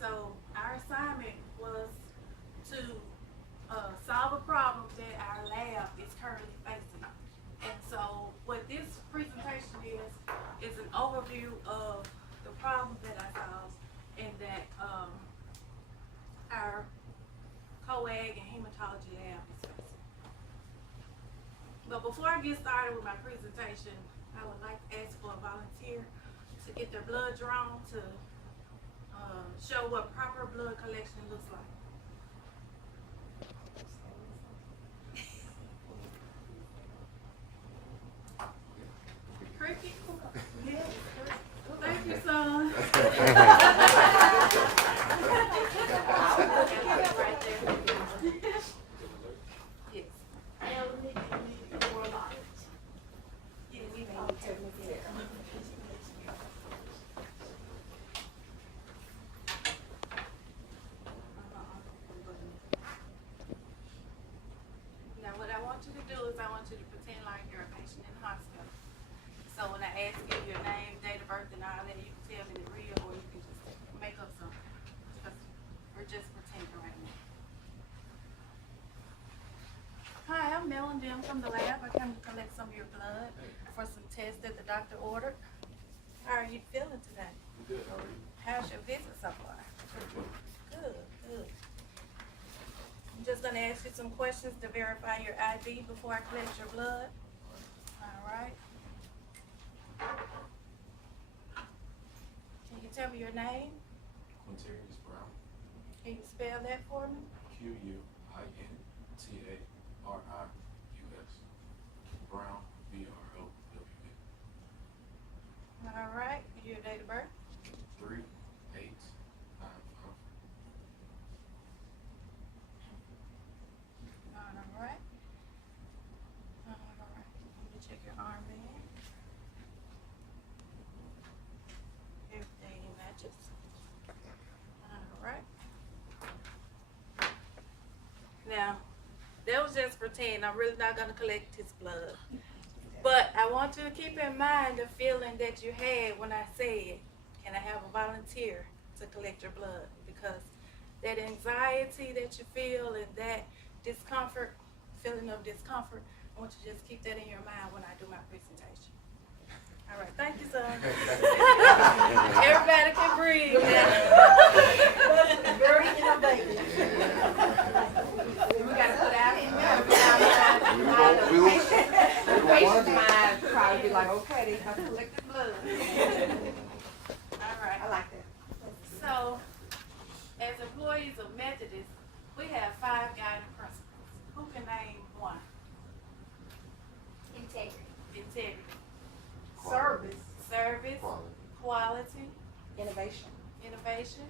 so our assignment was to solve a problem that our lab is currently facing. And so what this presentation is an overview of the problem that I solved and that our co-ag and hematology lab is facing. But before I get started with my presentation, I would like to ask for a volunteer to get their blood drawn to show what proper blood collection looks like. Cricket? Yes. Thank you, son. Right there. Yes. Yeah, we may need more light. Yeah, we may need to. Now, what I want you to do is I want you to pretend like you're a patient in the hospital. So when I ask you your name, date of birth, and all that, you can tell me the real, or you can just make up something. We're just pretending right now. Hi, I'm Melanie Dim from the lab. I came to collect some of your blood for some tests that the doctor ordered. How are you feeling today? I'm good. How are you? How's your visit so far? Good, good. I'm just gonna ask you some questions to verify your ID before I collect your blood. All right. Can you tell me your name? Quintarius Brown. Can you spell that for me? Quintarius. Brown, BROWN. All right. Your date of birth? 3/8/95. All right. All right. Let me check your armband. Everything matches. All right. Now, that was just pretend. I'm really not gonna collect his blood. But I want you to keep in mind the feeling that you had when I said, can I have a volunteer to collect your blood? Because that anxiety that you feel and that discomfort, feeling of discomfort, I want you to just keep that in your mind when I do my presentation. All right, thank you, son. Everybody can breathe now. Girl, you know, baby. We gotta put out. Patient's mind probably be like, okay, they have to collect the blood. All right. I like that. So, as employees of Methodist, we have 5 guiding principles. Who can name one? Integrity. Integrity. Service, Service. Quality. innovation. Innovation.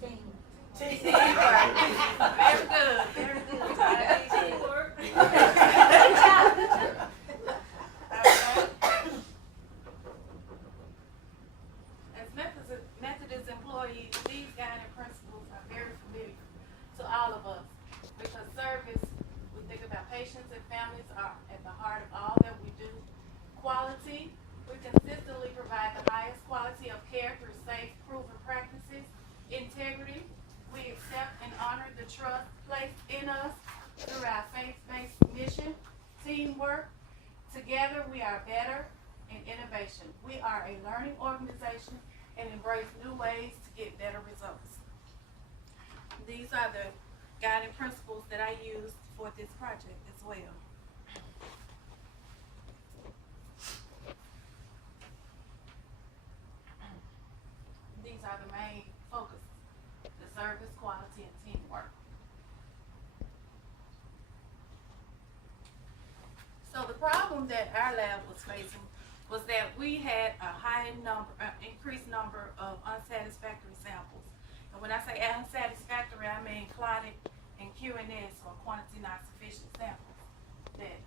Team. Teamwork. Very good. Very good. Teamwork. As Methodist employees, these guiding principles are very familiar to all of us because service, we think about patients and families are at the heart of all that we do. Quality, we consistently provide the highest quality of care through safe, proven practices. Integrity, we accept and honor the trust placed in us through our faith-based mission. Teamwork, together we are better. And innovation, we are a learning organization and embrace new ways to get better results. These are the guiding principles that I used for this project as well. These are the main focus: the service, quality, and teamwork. So the problem that our lab was facing was that we had a increased number of unsatisfactory samples. And when I say unsatisfactory, I mean clotted and QNS, or quantity not sufficient samples, that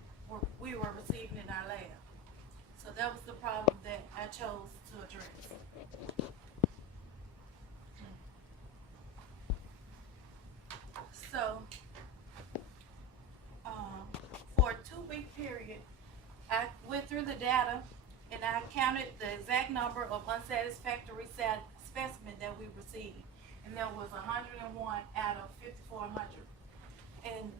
we were receiving in our lab. So that was the problem that I chose to address. So, for a 2-week period, I went through the data and I counted the exact number of unsatisfactory specimens that we received, and there was 101 out of 5,400. And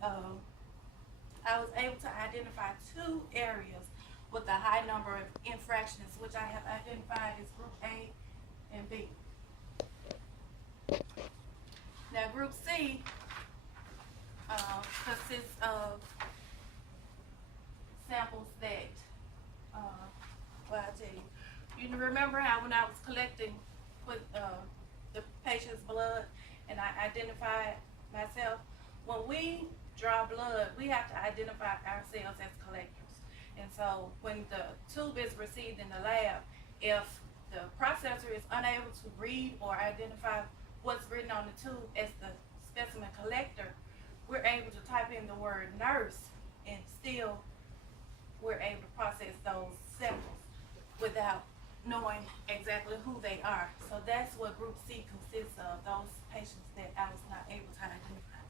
I was able to identify 2 areas with a high number of infractions, which I have identified as Group A and B. Now, Group C consists of samples that, well, I'll tell you. You remember how when I was collecting with the patient's blood and I identified myself? When we draw blood, we have to identify ourselves as collectors. And so when the tube is received in the lab, if the processor is unable to read or identify what's written on the tube as the specimen collector, we're able to type in the word nurse, and still we're able to process those samples without knowing exactly who they are. So that's what Group C consists of, those patients that I was not able to identify.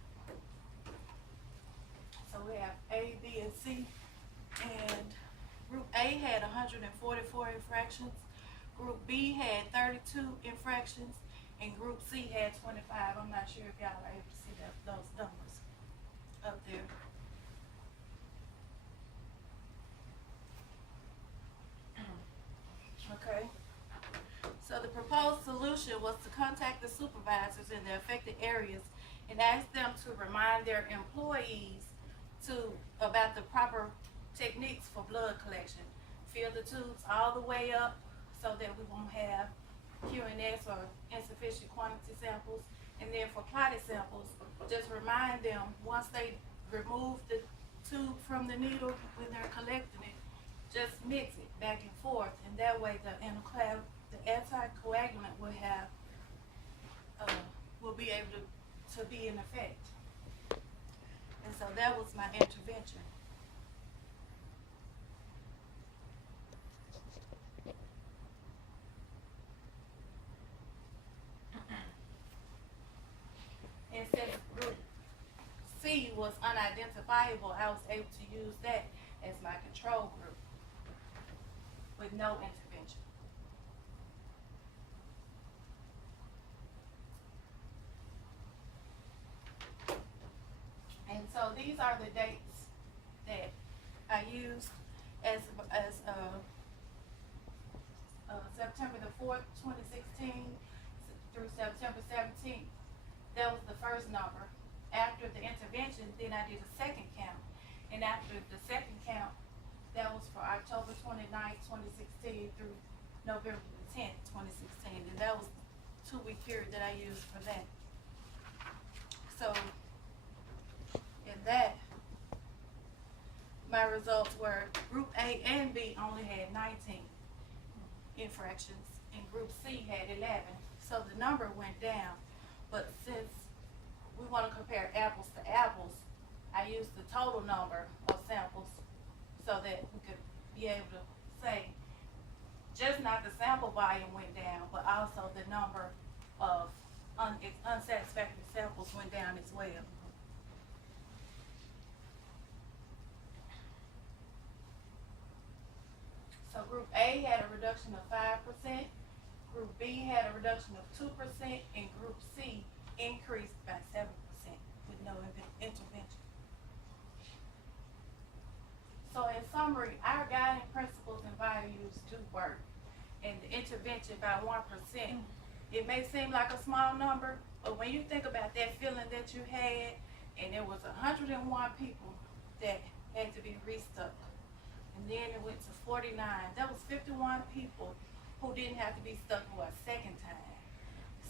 So we have A, B, and C, and Group A had 144 infractions, Group B had 32 infractions, and Group C had 25. I'm not sure if y'all are able to see those numbers up there. Okay. So the proposed solution was to contact the supervisors in the affected areas and ask them to remind their employees about the proper techniques for blood collection. Fill the tubes all the way up so that we won't have QNS or insufficient quantity samples. And then for plotted samples, just remind them once they remove the tube from the needle when they're collecting it, just mix it back and forth, and that way the anticoagulant will be able to be in effect. And so that was my intervention. And since Group C was unidentifiable, I was able to use that as my control group with no intervention. And so these are the dates that I used as September the 4th, 2016 through September 17th. That was the first number. After the intervention, then I did a second count. And after the second count, that was for October 29th, 2016 through November the 10th, 2016. And that was the 2-week period that I used for that. So, in that, my results were Group A and B only had 19 infractions, and Group C had 11. So the number went down. But since we want to compare apples to apples, I used the total number of samples so that we could be able to say just not the sample volume went down, but also the number of unsatisfactory samples went down as well. So Group A had a reduction of 5%, Group B had a reduction of 2%, and Group C increased by 7% with no intervention. So in summary, our guiding principles and values do work, and the intervention by 1%, it may seem like a small number, but when you think about that feeling that you had, and there was 101 people that had to be restuck, and then it went to 49, that was 51 people who didn't have to be stuck for a second time.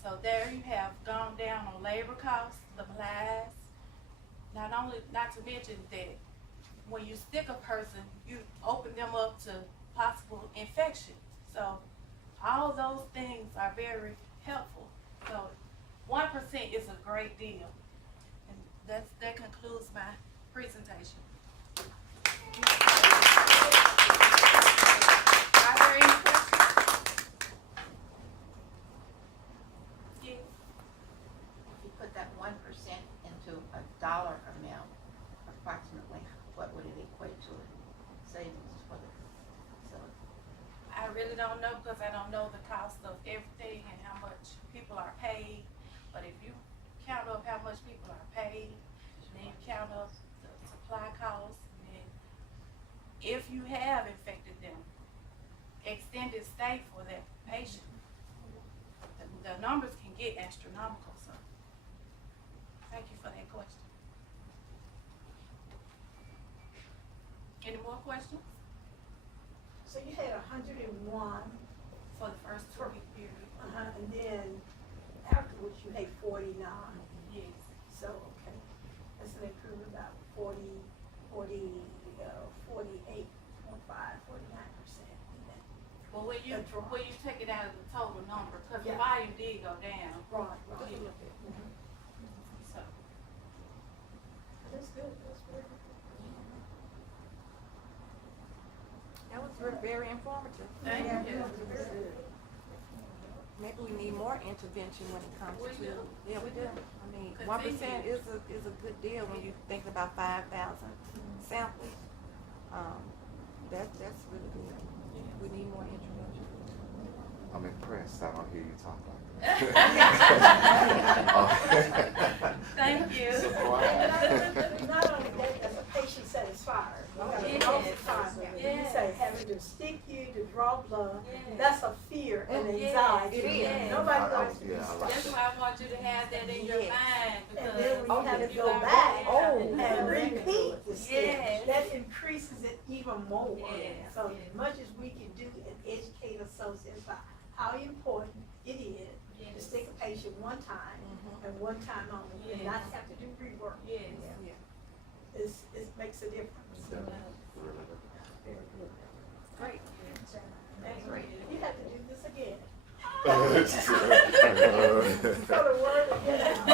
So there you have gone down on labor costs, supplies, not to mention that when you stick a person, you open them up to possible infection. So all those things are very helpful. So 1% is a great deal. And that concludes my presentation. Are there any questions? Yes. If you put that 1% into a dollar amount, approximately, what would it equate to in savings for the facility? really don't know because I don't know the cost of everything and how much people are paid. But if you count up how much people are paid, then you count up the supply costs, and then if you have infected them, extended stay for that patient, the numbers can get astronomical. So, thank you for that question. Any more questions So you had 101, for the first 2-week period? and then afterwards you had 49. Yes. So, okay, that's an improvement about 48.5, 49%. Well, when you A drop. take it out of the total number, because the Yeah. volume did go down. Right, right. Yeah. So, That's good, that's very good. That was very informative. thank Yeah, you. that's very good. Maybe we need more intervention when it comes We to. do. Yeah, we do. I mean, Continue. 1% is a good deal when you think about 5,000 samples. That's really good. We need more intervention. I'm impressed. I don't hear you talk like Thank you. So And not only that, as a patient satisfier, you gotta Yes. multiply that. You Yes. say having to stick you to draw blood, Yes. that's a fear and Yes. anxiety. It is. Nobody I- likes to be yeah, I like stuck. That's why I want you to have that in your Yes. mind, And because then when you have to you go are back going and out. repeat the step, Yes. that increases it even more. Yes. So as much as we can do and educate associates about how important it is to Yes. stick a patient one time and one time only, and not have to do rework. Yes. It makes a difference. Really Very good. Great. That's great. You have to do this again. good. So the word again.